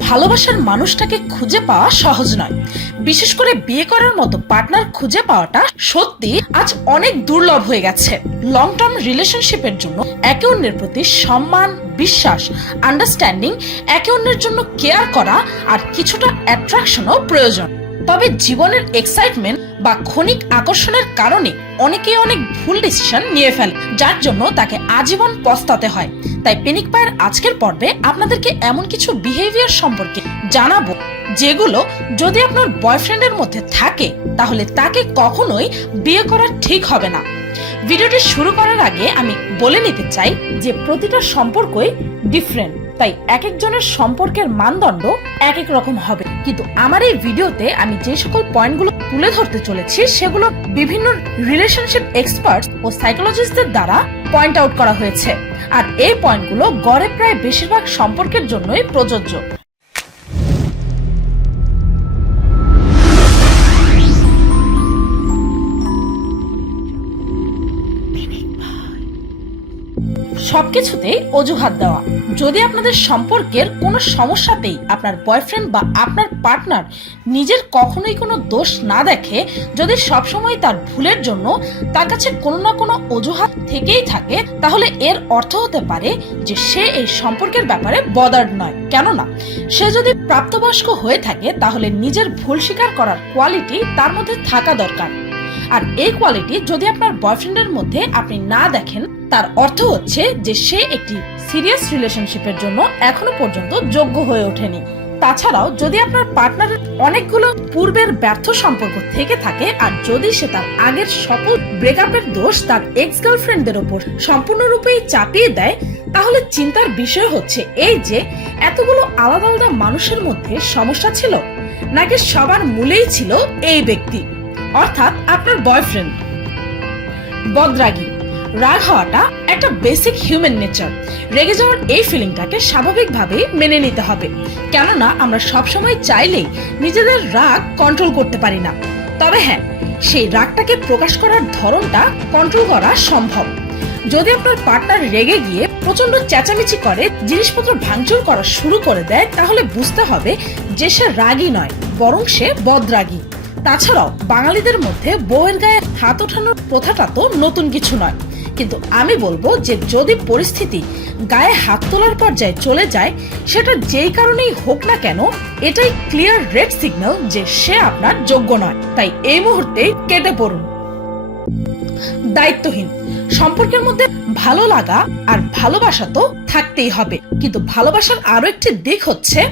ভালোবাসার মানুষটাকে খুঁজে পাওয়া সহজ নয়। বিশেষ করে বিয়ে করার মতো পার্টনার খুঁজে পাওয়াটা সত্যি আজ অনেক দুর্লভ হয়ে গেছে। লং টার্ম রিলেশনশিপের জন্য একে অন্যের প্রতি সম্মান, বিশ্বাস আন্ডারস্ট্যান্ডিং একে অন্যের জন্য কেয়ার করা আর কিছুটা অ্যাট্রাকশনও প্রয়োজন। তবে জীবনের এক্সাইটমেন্ট বা ক্ষণিক আকর্ষণের কারণে অনেকেই অনেক ভুল ডিসিশন নিয়ে ফেলে, যার জন্য তাকে আজীবন পস্তাতে হয়। তাই পেনিক পায়ের আজকের পর্বে আপনাদেরকে এমন কিছু বিহেভিয়ার সম্পর্কে জানাব, যেগুলো যদি আপনার বয়ফ্রেন্ডের মধ্যে থাকে, তাহলে তাকে কখনোই বিয়ে করা ঠিক হবে না। ভিডিওটি শুরু করার আগে আমি বলে নিতে চাই যে প্রতিটা সম্পর্কই ডিফারেন্ট তাই এক একজনের সম্পর্কের মানদণ্ড এক এক রকম হবে। কিন্তু আমার এই ভিডিওতে আমি যে সকল পয়েন্টগুলো তুলে ধরতে চলেছি, সেগুলো বিভিন্ন রিলেশনশিপ এক্সপার্ট ও সাইকোলজিস্টদের দ্বারা পয়েন্ট আউট করা হয়েছে। আর এই পয়েন্টগুলো গড়ে প্রায় বেশিরভাগ সম্পর্কের জন্যই প্রযোজ্য। সবকিছুতেই অজুহাত দেওয়া। যদি আপনাদের সম্পর্কের কোনো সমস্যাতেই আপনার বয়ফ্রেন্ড বা আপনার পার্টনার নিজের কখনোই কোনো দোষ না দেখে, যদি সবসময় তার ভুলের জন্য তার কাছে কোনো না কোনো অজুহাত থেকেই থাকে, তাহলে এর অর্থ হতে পারে যে সে এই সম্পর্কের ব্যাপারে বদার্ড নয়। কেননা, সে যদি প্রাপ্তবয়স্ক হয়ে থাকে, তাহলে নিজের ভুল স্বীকার করার কোয়ালিটি তার মধ্যে থাকা দরকার। আর এই কোয়ালিটি যদি আপনার বয়ফ্রেন্ডের মধ্যে আপনি না দেখেন, তার অর্থ হচ্ছে যে সে একটি সিরিয়াস রিলেশনশিপের জন্য এখনও পর্যন্ত যোগ্য হয়ে ওঠেনি। তাছাড়াও যদি আপনার পার্টনারের অনেকগুলো পূর্বের ব্যর্থ সম্পর্ক থেকে থাকে আর যদি সে তার আগের সকল ব্রেকআপের দোষ তার এক্স গার্লফ্রেন্ডদের ওপর সম্পূর্ণরূপেই চাপিয়ে দেয়, তাহলে চিন্তার বিষয় হচ্ছে এই যে এতগুলো আলাদা আলাদা মানুষের মধ্যে সমস্যা ছিল, নাকি সবার মূলেই ছিল এই ব্যক্তি? অর্থাৎ আপনার বয়ফ্রেন্ড বদরাগী। রাগ হওয়াটা একটা বেসিক হিউম্যান নেচার রেগে যাওয়ার এই ফিলিংটাকে স্বাভাবিকভাবেই মেনে নিতে হবে। কেননা আমরা সবসময় চাইলেই নিজেদের রাগ কন্ট্রোল করতে পারি না। তবে হ্যাঁ সেই রাগটাকে প্রকাশ করার ধরনটা কন্ট্রোল করা সম্ভব। যদি আপনার পার্টনার রেগে গিয়ে প্রচণ্ড চেঁচামেচি করে, জিনিসপত্র ভাঙচুর করা শুরু করে দেয়, তাহলে বুঝতে হবে যে সে রাগই নয়, বরং সে বদরাগী। তাছাড়াও বাঙালিদের মধ্যে বউয়ের গায়ে হাত ওঠানোর প্রথাটা তো নতুন কিছু নয়। কিন্তু আমি বলব যে যদি পরিস্থিতি গায়ে হাত তোলার পর্যায়ে চলে যায়, সেটা যেই কারণেই হোক না কেন, এটাই ক্লিয়ার রেড সিগন্যাল যে সে আপনার যোগ্য নয়। তাই এই মুহূর্তে কেটে পড়ুন। দায়িত্বহীন। সম্পর্কের মধ্যে ভালো লাগা আর ভালোবাসা তো থাকতেই হবে। কিন্তু ভালোবাসার আরও একটি দিক হচ্ছে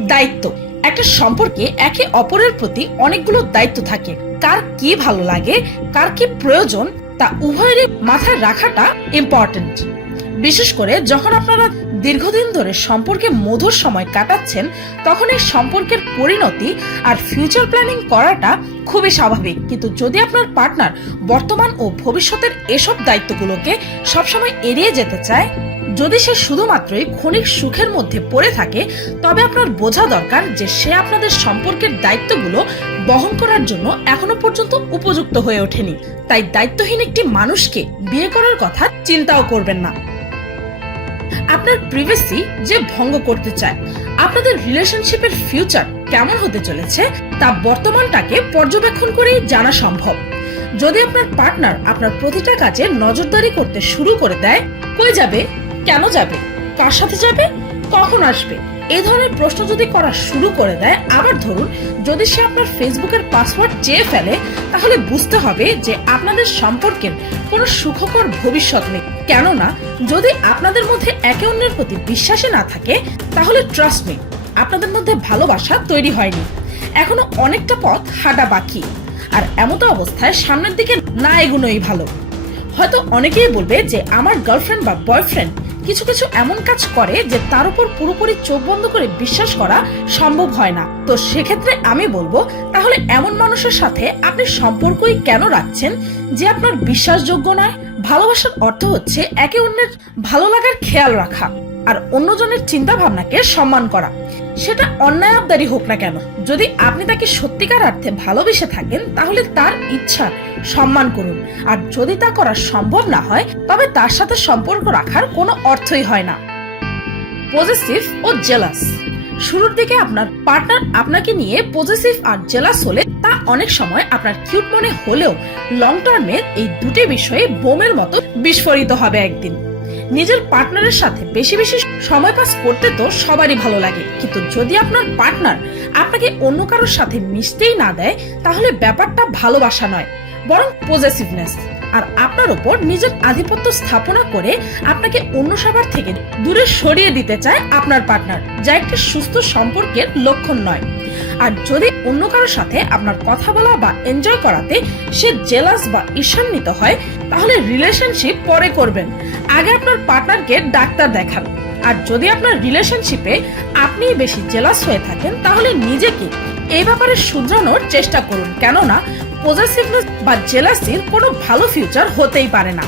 দায়িত্ব। একটা সম্পর্কে একে অপরের প্রতি অনেকগুলো দায়িত্ব থাকে। কার কি ভালো লাগে, কার কি প্রয়োজন, তা উভয়েরই মাথায় রাখাটা ইম্পর্টেন্ট বিশেষ করে যখন আপনারা দীর্ঘদিন ধরে সম্পর্কে মধুর সময় কাটাচ্ছেন, তখন এই সম্পর্কের পরিণতি আর ফিউচার প্ল্যানিং করাটা খুবই স্বাভাবিক। কিন্তু যদি আপনার পার্টনার বর্তমান ও ভবিষ্যতের এসব দায়িত্বগুলোকে সবসময় এড়িয়ে যেতে চায়, যদি সে শুধুমাত্রই ক্ষণিক সুখের মধ্যে পড়ে থাকে, তবে আপনার বোঝা দরকার যে সে আপনাদের সম্পর্কের দায়িত্বগুলো বহন করার জন্য এখনও পর্যন্ত উপযুক্ত হয়ে ওঠেনি। তাই দায়িত্বহীন একটি মানুষকে বিয়ে করার কথা চিন্তাও করবেন না। আপনার প্রিভেসি যে ভঙ্গ করতে চায়, আপনাদের রিলেশনশিপের ফিউচার কেমন হতে চলেছে, তা বর্তমানটাকে পর্যবেক্ষণ করেই জানা সম্ভব। যদি আপনার পার্টনার আপনার প্রতিটা কাজে নজরদারি করতে শুরু করে দেয়, কই যাবে, কেন যাবে, কার সাথে যাবে, কখন আসবে এই ধরনের প্রশ্ন যদি করা শুরু করে দেয়, আবার ধরুন যদি সে আপনার ফেসবুকের পাসওয়ার্ড চেয়ে ফেলে, তাহলে বুঝতে হবে যে আপনাদের সম্পর্কের কোনো সুখকর ভবিষ্যৎ নেই। কেননা, যদি আপনাদের মধ্যে একে অন্যের প্রতি বিশ্বাসী না থাকে, তাহলে ট্রাস্ট মি আপনাদের মধ্যে ভালোবাসা তৈরি হয়নি। এখনও অনেকটা পথ হাঁটা বাকি। আর এমতো অবস্থায় সামনের দিকে না এগুনোই ভালো। হয়তো অনেকেই বলবে যে, আমার গার্লফ্রেন্ড বা বয়ফ্রেন্ড কিছু কিছু এমন কাজ করে যে, তার উপর পুরোপুরি চোখ বন্ধ করে বিশ্বাস করা সম্ভব হয় না। তো সেক্ষেত্রে আমি বলব, তাহলে এমন মানুষের সাথে আপনি সম্পর্কই কেন রাখছেন যে, আপনার বিশ্বাসযোগ্য নয়? ভালোবাসার অর্থ হচ্ছে একে অন্যের ভালো লাগার খেয়াল রাখা আর অন্যজনের চিন্তা ভাবনাকে সম্মান করা। সেটা অন্যায় আবদারি হোক না কেন। যদি আপনি তাকে সত্যিকার অর্থে ভালোবেসে থাকেন, তাহলে তার ইচ্ছা, সম্মান করুন। আর যদি তা করা সম্ভব না হয়, তবে তার সাথে সম্পর্ক রাখার কোনো অর্থই হয় না। পজিটিভ ও জেলাস। শুরুর দিকে আপনার পার্টনার আপনাকে নিয়ে পজিটিভ আর জেলাস হলে তা অনেক সময় আপনার কিউট মনে হলেও লং টার্মে এই দুটি বিষয়ে বোমের মতো বিস্ফোরিত হবে একদিন। নিজের পার্টনারের সাথে বেশি বেশি সময় পাস করতে তো সবারই ভালো লাগে। কিন্তু যদি আপনার পার্টনার আপনাকে অন্য কারোর সাথে মিশতেই না দেয়, তাহলে ব্যাপারটা ভালোবাসা নয়, বরং পজেসিভনেস আর আপনার উপর নিজের আধিপত্য স্থাপনা করে আপনাকে অন্য সবার থেকে দূরে সরিয়ে দিতে চায় আপনার পার্টনার যা একটি সুস্থ সম্পর্কের লক্ষণ নয়। আর যদি অন্য কারোর সাথে আপনার কথা বলা বা এনজয় করাতে সে জেলাস বা ঈর্ষান্বিত হয়, তাহলে রিলেশনশিপ পরে করবেন। আগে আপনার পার্টনারকে ডাক্তার দেখান। আর যদি আপনার রিলেশনশিপে আপনিই বেশি জেলাস হয়ে থাকেন, তাহলে নিজেকে এই ব্যাপারে শুধরানোর চেষ্টা করুন। কেননা পজেসিভনেস বা জেলাসির কোনো ভালো ফিউচার হতেই পারে না।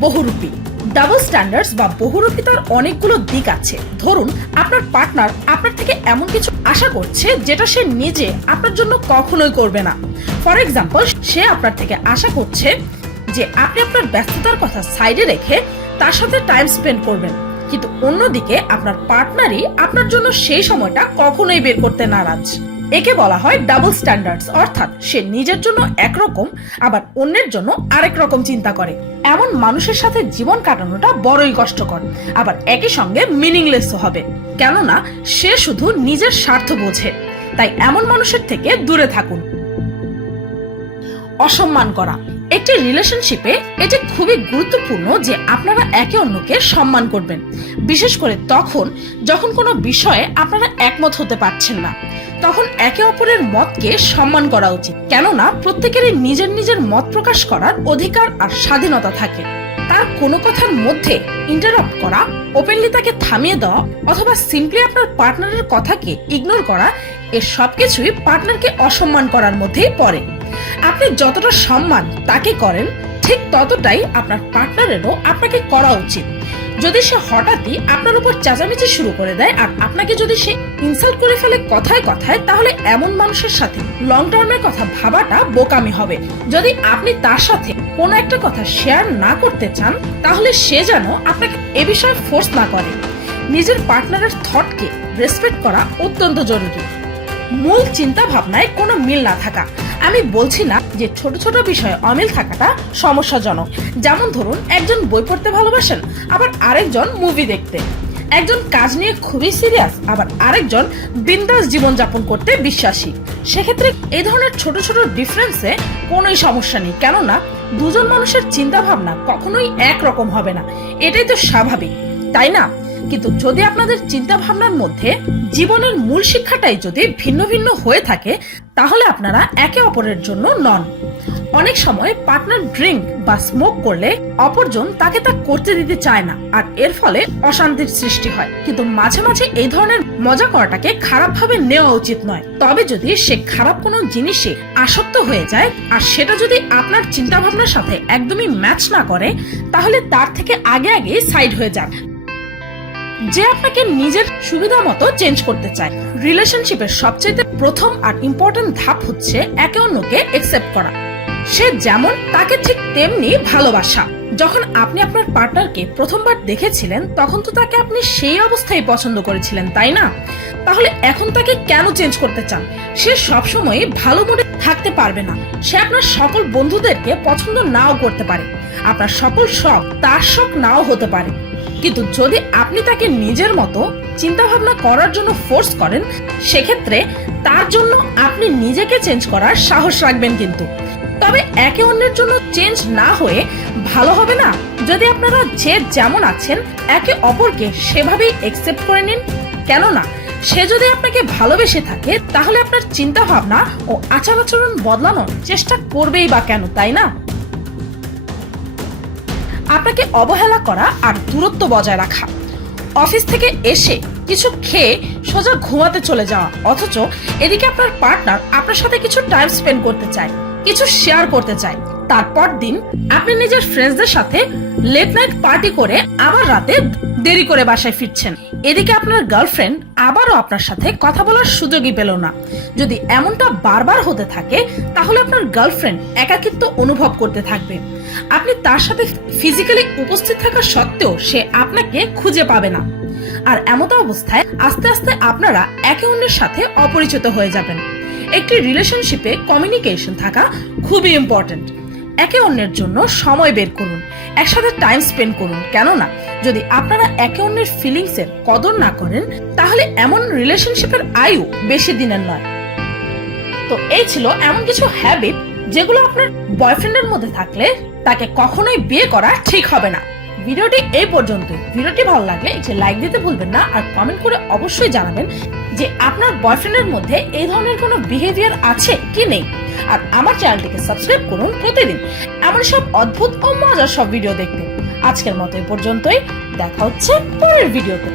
বহুরূপী। ডাবল স্ট্যান্ডার্ডস বা বহুরূপিতার অনেকগুলো দিক আছে। ধরুন, আপনার পার্টনার আপনার থেকে এমন কিছু আশা করছে যেটা সে নিজে আপনার জন্য কখনোই করবে না। ফর এক্সাম্পল সে আপনার থেকে আশা করছে যে আপনি আপনার ব্যস্ততার কথা সাইডে রেখে তার সাথে টাইম স্পেন্ড করবেন। কিন্তু অন্যদিকে আপনার পার্টনারই আপনার জন্য সেই সময়টা কখনোই বের করতে নারাজ। একে বলা হয় ডাবল স্ট্যান্ডার্ডস অর্থাৎ সে নিজের জন্য একরকম, আবার অন্যের জন্য আরেক রকম চিন্তা করে। এমন মানুষের সাথে জীবন কাটানোটা বড়ই কষ্টকর, আবার একই সঙ্গে মিনিংলেসও হবে। কেননা, সে শুধু নিজের স্বার্থ বোঝে। তাই এমন মানুষের থেকে দূরে থাকুন। অসম্মান করা। একটি রিলেশনশিপে এটি খুবই গুরুত্বপূর্ণ যে আপনারা একে অন্যকে সম্মান করবেন। বিশেষ করে তখন, যখন কোনো বিষয়ে আপনারা একমত হতে পারছেন না। তখন একে অপরের মতকে সম্মান করা উচিত। কেননা, প্রত্যেকেরই নিজের নিজের মত প্রকাশ করার অধিকার আর স্বাধীনতা থাকে। তার কোনো কথার মধ্যে ইন্টারাপ্ট করা ওপেনলি তাকে থামিয়ে দেওয়া অথবা সিম্পলি আপনার পার্টনারের কথাকে ইগনোর করা এর সবকিছুই পার্টনারকে অসম্মান করার মধ্যেই পড়ে। আপনি যতটা সম্মান তাকে করেন, ঠিক ততটাই আপনার পার্টনারেরও আপনাকে করা উচিত। যদি সে হঠাৎই আপনার উপর চেঁচামেচি শুরু করে দেয় আর আপনাকে যদি সে ইনসাল্ট করে ফেলে কথায় কথায়, তাহলে এমন মানুষের সাথে লং টার্মের কথা ভাবাটা বোকামি হবে। যদি আপনি তার সাথে কোনো একটা কথা শেয়ার না করতে চান, তাহলে সে যেন আপনাকে এ বিষয়ে ফোর্স না করে। নিজের পার্টনারের থটকে রেসপেক্ট করা অত্যন্ত জরুরি। মূল চিন্তা ভাবনায় কোনো মিল না থাকা। আমি বলছি না যে ছোট ছোট বিষয়ে অমিল থাকাটা সমস্যাজনক। যেমন ধরুন, একজন বই পড়তে ভালোবাসেন, আবার আরেকজন মুভি দেখতে। একজন কাজ নিয়ে খুবই সিরিয়াস আবার আরেকজন বিন্দাস জীবনযাপন করতে বিশ্বাসী। সেক্ষেত্রে এই ধরনের ছোট ছোট ডিফারেন্সে কোনোই সমস্যা নেই। কেননা, দুজন মানুষের চিন্তা ভাবনা কখনোই একরকম হবে না। এটাই তো স্বাভাবিক। তাই না? কিন্তু যদি আপনাদের চিন্তা ভাবনার মধ্যে জীবনের মূল শিক্ষাটাই যদি ভিন্ন ভিন্ন হয়ে থাকে, তাহলে আপনারা একে অপরের জন্য নন। অনেক সময় পার্টনার ড্রিঙ্ক বা স্মোক করলে অপরজন তাকে তা করতে দিতে চায় না, আর এর ফলে অশান্তির সৃষ্টি হয়। কিন্তু মাঝে মাঝে এই ধরনের মজা করাটাকে খারাপভাবে নেওয়া উচিত নয়। তবে যদি সে খারাপ কোনো জিনিসে আসক্ত হয়ে যায়, আর সেটা যদি আপনার চিন্তা ভাবনার সাথে একদমই ম্যাচ না করে, তাহলে তার থেকে আগে আগে সাইড হয়ে যান। যে আপনাকে নিজের সুবিধা মতো চেঞ্জ করতে চায়। রিলেশনশিপের সবচেয়ে প্রথম আর ইম্পর্টেন্ট ধাপ হচ্ছে একে অন্যকে একসেপ্ট করা। সে যেমন তাকে ঠিক তেমনি ভালোবাসা। যখন আপনি আপনার পার্টনারকে প্রথমবার দেখেছিলেন, তখন তো তাকে আপনি সেই অবস্থায় পছন্দ করেছিলেন, তাই না? তাহলে এখন তাকে কেন চেঞ্জ করতে চান? সে সবসময় ভালো মুডে থাকতে পারবে না। সে আপনার সকল বন্ধুদেরকে পছন্দ নাও করতে পারে। আপনার সকল শখ তার শখ নাও হতে পারে। কিন্তু যদি আপনি তাকে নিজের মতো চিন্তা ভাবনা করার জন্য ফোর্স করেন, সেক্ষেত্রে তার জন্য আপনি নিজেকে চেঞ্জ করার সাহস রাখবেন কিন্তু। তবে একে অন্যের জন্য চেঞ্জ না হয়ে ভালো হবে না? যদি আপনারা যে যেমন আছেন, একে অপরকে সেভাবেই একসেপ্ট করে নিন। কেননা, সে যদি আপনাকে ভালোবেসে থাকে, তাহলে আপনার চিন্তা ভাবনা ও আচার আচরণ বদলানোর চেষ্টা করবেই বা কেন, তাই না? আপনাকে অবহেলা করা আর দূরত্ব বজায় রাখা। অফিস থেকে এসে কিছু খেয়ে সোজা ঘুমাতে চলে যাওয়া, অথচ এদিকে আপনার পার্টনার আপনার সাথে কিছু টাইম স্পেন্ড করতে চায়, কিছু শেয়ার করতে চায়। তারপর দিন আপনি নিজের ফ্রেন্ডসদের সাথে লেট নাইট পার্টি করে আবার রাতে দেরি করে বাসায় ফিরছেন। এদিকে আপনার গার্লফ্রেন্ড আবারও আপনার সাথে কথা বলার সুযোগই পেল না। যদি এমনটা বারবার হতে থাকে, তাহলে আপনার গার্লফ্রেন্ড একাকিত্ব অনুভব করতে থাকবে। আপনি তার সাথে ফিজিক্যালি উপস্থিত থাকা সত্ত্বেও সে আপনাকে খুঁজে পাবে না। আর এমত অবস্থায় আস্তে আস্তে আপনারা একে অন্যের সাথে অপরিচিত হয়ে যাবেন। একটি রিলেশনশিপে কমিউনিকেশন থাকা খুবই ইম্পর্ট্যান্ট একে অন্যের জন্য সময় বের করুন, একসাথে টাইম স্পেন্ড করুন। কেননা, যদি আপনারা একে অন্যের ফিলিংসের কদর না করেন, তাহলে এমন রিলেশনশিপের আয়ু বেশি দিনের নয়। তো এই ছিল এমন কিছু হ্যাবিট যেগুলো আপনার বয়ফ্রেন্ডের মধ্যে থাকলে তাকে কখনোই বিয়ে করা ঠিক হবে না। ভিডিওটি এই পর্যন্ত। ভিডিওটি ভালো লাগলে একটি লাইক দিতে ভুলবেন না আর কমেন্ট করে অবশ্যই জানাবেন যে আপনার বয়ফ্রেন্ডের মধ্যে এই ধরনের কোনো বিহেভিয়ার আছে কি নেই। আর আমার চ্যানেলটিকে সাবস্ক্রাইব করুন প্রতিদিন। এমন সব অদ্ভুত ও মজার সব ভিডিও দেখতে। আজকের মতো এই পর্যন্তই। দেখা হচ্ছে পরের ভিডিওতে